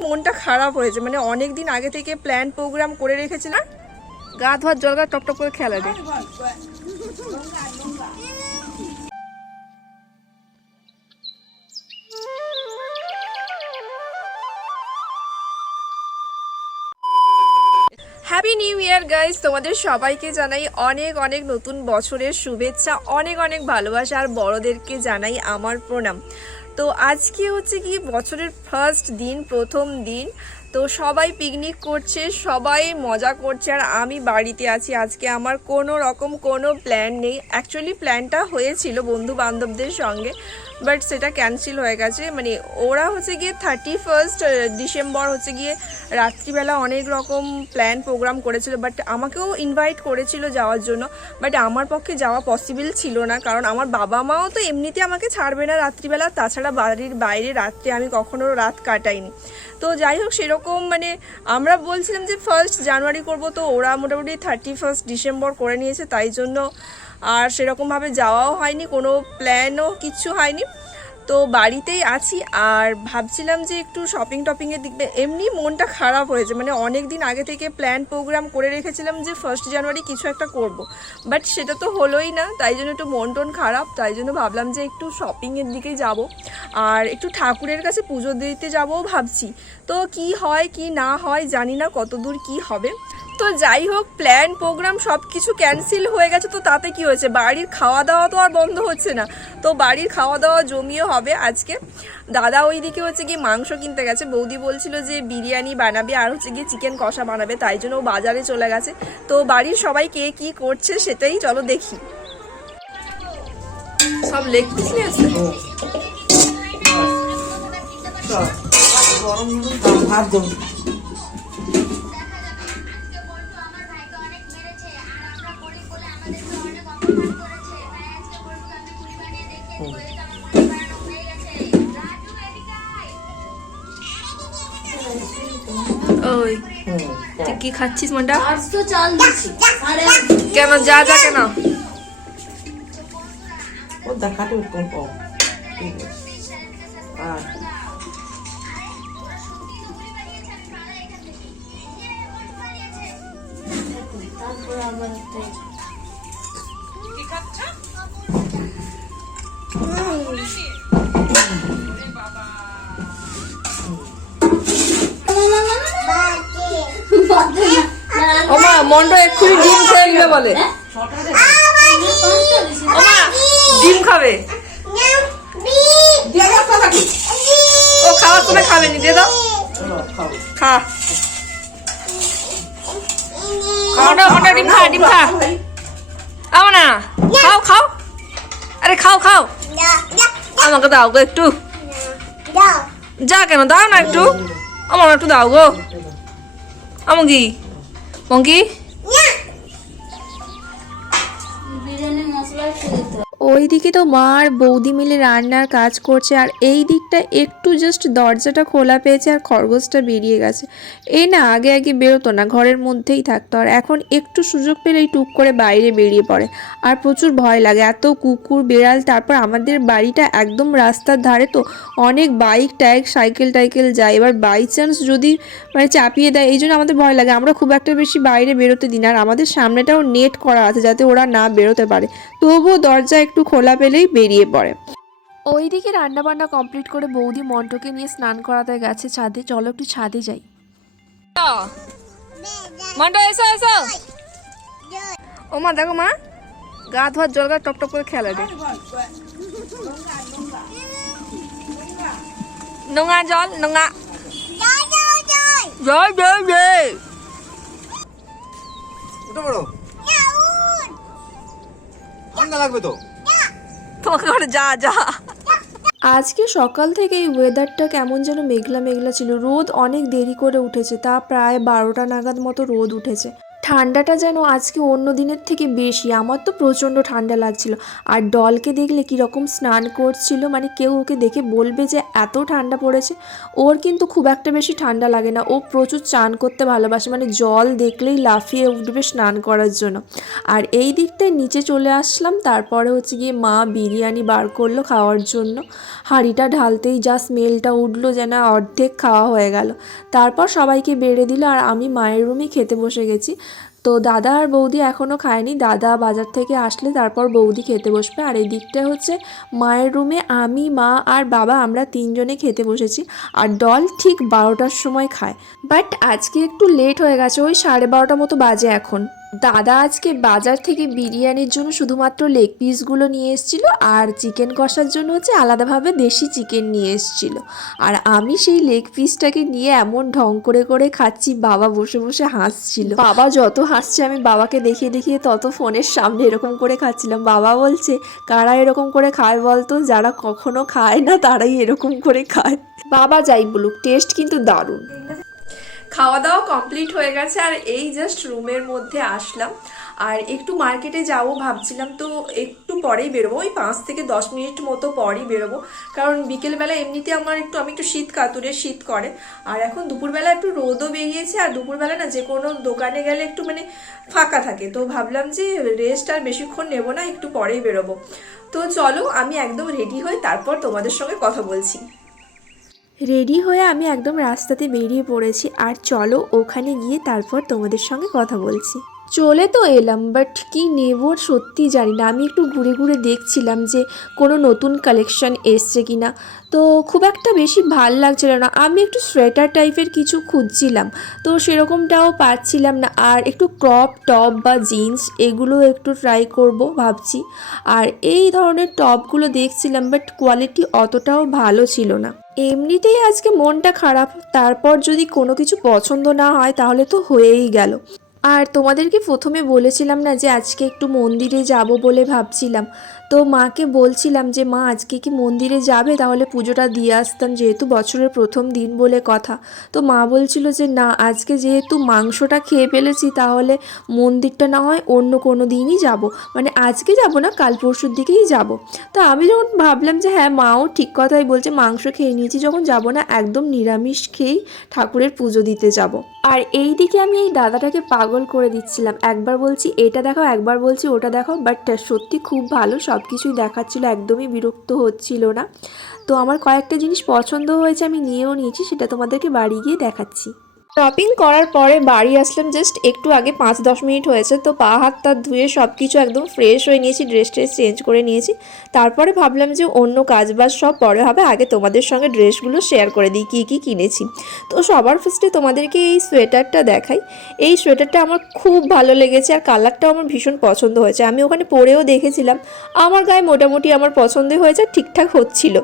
মনটা খারাপ হয়েছে, মানে অনেক দিন আগে থেকে প্ল্যান প্রোগ্রাম করে রেখেছি না, গা ধোয়ার জল গা টপ টপ করে খেলা রে। হ্যাপি নিউ ইয়ার গাইস, তোমাদের সবাইকে জানাই অনেক অনেক নতুন বছরের শুভেচ্ছা, অনেক অনেক ভালোবাসা, আর বড়দেরকে জানাই আমার প্রণাম। তো আজকে হচ্ছে কি বছরের ফার্স্ট দিন, প্রথম দিন। তো সবাই পিকনিক করছে, সবাই মজা করছে, আর আমি বাড়িতে আছি। আজকে আমার কোনো রকম কোনো প্ল্যান নেই। অ্যাকচুয়ালি প্ল্যানটা হয়েছিল বন্ধু বান্ধবদের সঙ্গে, বাট সেটা ক্যান্সেল হয়ে গেছে। মানে ওরা হচ্ছে গিয়ে 31 ডিসেম্বর হচ্ছে গিয়ে রাত্রিবেলা অনেক রকম প্ল্যান প্রোগ্রাম করেছিল, বাট আমাকেও ইনভাইট করেছিল যাওয়ার জন্য, বাট আমার পক্ষে যাওয়া পসিবল ছিল না, কারণ আমার বাবা মাও তো এমনিতে আমাকে ছাড়বে না রাত্রিবেলা। তাছাড়া বাড়ির বাইরে রাত্রে আমি কখনো রাত কাটাইনি। তো যাই হোক, সেরকম মানে আমরা বলছিলাম যে 1 জানুয়ারি করব, তো ওরা মোটামুটি 31 ডিসেম্বর করে নিয়েছে, তাই জন্য আর সেরকমভাবে যাওয়াও হয়নি, কোনো প্ল্যানও কিচ্ছু হয়নি। তো বাড়িতেই আছি, আর ভাবছিলাম যে একটু শপিং টপিংয়ের দিক দিয়ে এমনি মনটা খারাপ হয়েছে, মানে অনেক দিন আগে থেকে প্ল্যান প্রোগ্রাম করে রেখেছিলাম যে 1 জানুয়ারি কিছু একটা করব, বাট সেটা তো হলোই না, তাই জন্য একটু মন টন খারাপ। তাই জন্য ভাবলাম যে একটু শপিংয়ের দিকেই যাব, আর একটু ঠাকুরের কাছে পুজো দিতে যাবও ভাবছি। তো কি হয় কি না হয় জানি না, কতদূর কি হবে। তো যাই হোক, প্ল্যান প্রোগ্রাম সব কিছু ক্যান্সেল হয়ে গেছে, তো তাতে কি হয়েছে, বাড়ির খাওয়া দাওয়া তো আর বন্ধ হচ্ছে না। তো বাড়ির খাওয়া দাওয়া জমিয়ে হবে আজকে। দাদা ওইদিকে হচ্ছে গিয়ে মাংস কিনতে গেছে, বৌদি বলছিল যে বিরিয়ানি বানাবে আর হচ্ছে গিয়ে চিকেন কষা বানাবে, তাই জন্য ও বাজারে চলে গেছে। তো বাড়ির সবাই কে কি করছে সেটাই চলো দেখি। সব লেগ পিস নিয়ে আসছে। ওই তুই কি খাচ্ছিস মনটা? কেন যা যা কেন? ওমা মনটা এক্ষুনি ডিম খেয়ে নিবে বলে। ওমা ডিম খাবে, ও খাওয়ার সময় খাবে নি, দিয়ে দাও খা। ওটা ডিম খা, ডিম খা। আও না, খাও খাও, আরে খাও খাও, আমাকে দাও গো একটু। যা কেন, দাও না একটু, আমার একটু দাও গো। আমঙ্কি মঙ্কি ওইদিকে তো মা আর বৌদি মিলে রান্নার কাজ করছে, আর এই দিকটা একটু জাস্ট দরজাটা খোলা পেয়েছে আর খরগোশটা বেরিয়ে গেছে। এই না আগে আগে বেরোতো না, ঘরের মধ্যেই থাকতো, আর এখন একটু সুযোগ পেলেই টুক করে বাইরে বেরিয়ে পড়ে। আর প্রচুর ভয় লাগে, এত কুকুর বেড়াল। তারপর আমাদের বাড়িটা একদম রাস্তার ধারে, তো অনেক বাইক টাইক সাইকেল টাইকেল যায়, এবার বাই চান্স যদি মানে চাপিয়ে দেয়, এই জন্য আমাদের ভয় লাগে। আমরা খুব একটা বেশি বাইরে বেরোতে দিই না, আর আমাদের সামনেটাও নেট করা আছে যাতে ওরা না বেরোতে পারে, তবুও দরজা একটু খোলা পেলেই বেরিয়ে পড়ে। ওইদিকে রান্নাবান্না কমপ্লিট করে বৌদি মন্টুকে নিয়ে স্নান করাতে গেছে ছাদে। চলো একটু ছাদে যাই। মন্টু এসো এসো। ও মা দেখো মা, গা ধোয়ার জল গা টপ টপ করে খেলা রে। নোংরা জল, নোংরা জল জল জল। ঠান্ডা লাগবে তো তোমাকে ঘরে, যা যা। আজকে সকাল থেকেই ওয়েদারটা কেমন যেন মেঘলা মেঘলা ছিল, রোদ অনেক দেরি করে উঠেছে, তা প্রায় 12টা নাগাদ মতো রোদ উঠেছে। ঠান্ডাটা যেন আজকে অন্য দিনের থেকে বেশি। আমার তো প্রচণ্ড ঠান্ডা লাগছিল। আর ডলকে দেখলে কীরকম স্নান করছিল, মানে কেউ ওকে দেখে বলবে যে এত ঠান্ডা পড়েছে। ওর কিন্তু খুব একটা বেশি ঠান্ডা লাগে না, ও প্রচুর চান করতে ভালোবাসে, মানে জল দেখলেই লাফিয়ে উঠবে স্নান করার জন্য। আর এই দিকটায় নিচে চলে আসলাম, তারপরে হচ্ছে গিয়ে মা বিরিয়ানি বার করলো খাওয়ার জন্য। হাঁড়িটা ঢালতেই যা স্মেলটা উঠলো যেন অর্ধেক খাওয়া হয়ে গেল। তারপর সবাইকে বেড়ে দিল আর আমি মায়ের রুমে খেতে বসে গেছি। তো দাদা আর বৌদি এখনও খায়নি, দাদা বাজার থেকে আসলে তারপর বৌদি খেতে বসবে। আর এই দিকটা হচ্ছে মায়ের রুমে আমি, মা আর বাবা আমরা তিনজনে খেতে বসেছি। আর ডল ঠিক 12টার সময় খায়, বাট আজকে একটু লেট হয়ে গেছে, ওই 12:30 মতো বাজে এখন। দাদা আজকে বাজার থেকে বিরিয়ানির জন্য শুধুমাত্র লেগ পিসগুলো নিয়ে এসেছিল, আর চিকেন কষার জন্য হচ্ছে আলাদাভাবে দেশি চিকেন নিয়ে এসেছিল। আর আমি সেই লেগ পিসটাকে নিয়ে এমন ঢং করে করে খাচ্ছি, বাবা বসে বসে হাসছিল। বাবা যত হাসছে আমি বাবাকে দেখিয়ে দেখিয়ে তত ফোনের সামনে এরকম করে খাচ্ছিলাম। বাবা বলছে, কারা এরকম করে খায় বলতো? যারা কখনো খায় না তারাই এরকম করে খায়। বাবা যাই বলুক, টেস্ট কিন্তু দারুণ। খাওয়া দাওয়া কমপ্লিট হয়ে গেছে, আর এই জাস্ট রুমের মধ্যে আসলাম। আর একটু মার্কেটে যাবো ভাবছিলাম, তো একটু পরেই বেরোবো, ওই 5 থেকে 10 মিনিট মতো পরই বেরোবো। কারণ বিকেলবেলা এমনিতে আমি একটু শীত কাতুরে, শীত করে। আর এখন দুপুরবেলা একটু রোদও বেরিয়েছে, আর দুপুরবেলা না যে কোনো দোকানে গেলে একটু মানে ফাঁকা থাকে, তো ভাবলাম যে রেস্ট আর বেশিক্ষণ নেবো না, একটু পরেই বেরোবো। তো চলো আমি একদম রেডি হই, তারপর তোমাদের সঙ্গে কথা বলছি। রেডি হয়ে আমি একদম রাস্তাতে বেরিয়ে পড়েছি, আর চলো ওখানে গিয়ে তারপর তোমাদের সঙ্গে কথা বলছি। চলে তো এলাম, বাট কি নেব সত্যি জানি না। আমি একটু ঘুরে ঘুরে দেখছিলাম যে কোনো নতুন কালেকশন এসছে কি না, তো খুব একটা বেশি ভাল লাগছিল না। আমি একটু সোয়েটার টাইপের কিছু খুঁজছিলাম, তো সেরকমটাও পাচ্ছিলাম না। আর একটু ক্রপ টপ বা জিন্স এগুলো একটু ট্রাই করব ভাবছি। আর এই ধরনের টপগুলো দেখছিলাম, বাট কোয়ালিটি অতটাও ভালো ছিল না। এমনিতেই আজকে মনটা খারাপ, তারপর যদি কোনো কিছু পছন্দ না হয় তাহলে তো হয়েই গেল। আর তোমাদেরকে প্রথমে বলেছিলাম না যে আজকে একটু মন্দিরে যাব বলে ভাবছিলাম, তো মাকে বলছিলাম যে মা আজকে কি মন্দিরে যাবে, তাহলে পুজোটা দিয়ে আসতাম, যেহেতু বছরের প্রথম দিন বলে কথা। তো মা বলছিল যে না, আজকে যেহেতু মাংসটা খেয়ে ফেলেছি তাহলে মন্দিরটা না হয় অন্য কোনো দিনই যাব, মানে আজকে যাব না, কাল পরশুর দিকেই যাব। তো আমি যখন ভাবলাম যে হ্যাঁ মাও ঠিক কথাই বলছে, মাংস খেয়ে নিয়েছি যখন যাব না, একদম নিরামিষ খেয়েই ঠাকুরের পুজো দিতে যাব। আর এই দিকে আমি এই দাদাটাকে পাগল করে দিচ্ছিলাম, একবার বলছি এটা দেখাও, একবার বলছি ওটা দেখাও, বাট সত্যি খুব ভালো সব কিছুই দেখাচ্ছিল, একদমই বিরক্ত হচ্ছিল না। তো আমার কয়েকটা জিনিস পছন্দ হয়েছে, আমি নিয়েও নিয়েছি, সেটা তোমাদেরকে বাড়ি গিয়ে দেখাচ্ছি। শপিং করার পরে বাড়ি আসলাম জাস্ট একটু আগে, 5-10 মিনিট হয়েছে। তো পা হাত তা ধুয়ে সব কিছু একদম ফ্রেশ হয়ে নিয়েছি, ড্রেস চেঞ্জ করে নিয়েছি। তারপরে ভাবলাম যে অন্য কাজবাজ সব পরে হবে, আগে তোমাদের সঙ্গে ড্রেসগুলো শেয়ার করে দিই কী কী কিনেছি। তো সবার ফার্স্টে তোমাদেরকে এই সোয়েটারটা দেখাই। এই সোয়েটারটা আমার খুব ভালো লেগেছে, আর কালারটাও আমার ভীষণ পছন্দ হয়েছে। আমি ওখানে পরেও দেখেছিলাম, আমার গায়ে মোটামুটি আমার পছন্দই হয়েছে, ঠিকঠাক হচ্ছিল।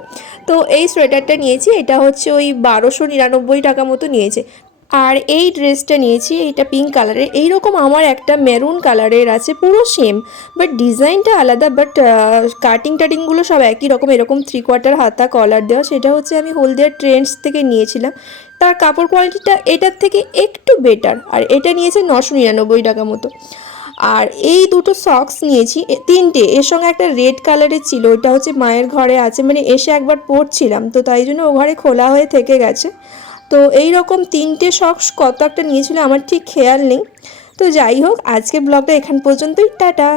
তো এই সোয়েটারটা নিয়েছি, এটা হচ্ছে ওই 1299 টাকা মতো নিয়েছে। আর এই ড্রেসটা নিয়েছি, এইটা পিঙ্ক কালারের, এইরকম আমার একটা মেরুন কালারের আছে পুরো সেম, বাট ডিজাইনটা আলাদা, বাট কাটিংগুলো সব একই রকম, এরকম 3/4 হাতা কলার দেওয়া। সেটা হচ্ছে আমি হলদিয়া ট্রেন্ডস থেকে নিয়েছিলাম, তার কাপড় কোয়ালিটিটা এটার থেকে একটু বেটার। আর এটা নিয়েছে 999 টাকা মতো। আর এই দুটো সক্স নিয়েছি, তিনটে, এর সঙ্গে একটা রেড কালারের ছিল, ওটা হচ্ছে মায়ের ঘরে আছে, মানে এসে একবার পরছিলাম, তো তাই জন্য ও ঘরে খোলা হয়ে থেকে গেছে। তো এই রকম 3টে সক্স কত একটা নিয়েছিল আমার ঠিক খেয়াল নেই। তো যাই হোক, আজকে ব্লগটা এখান পর্যন্তই, টাটা।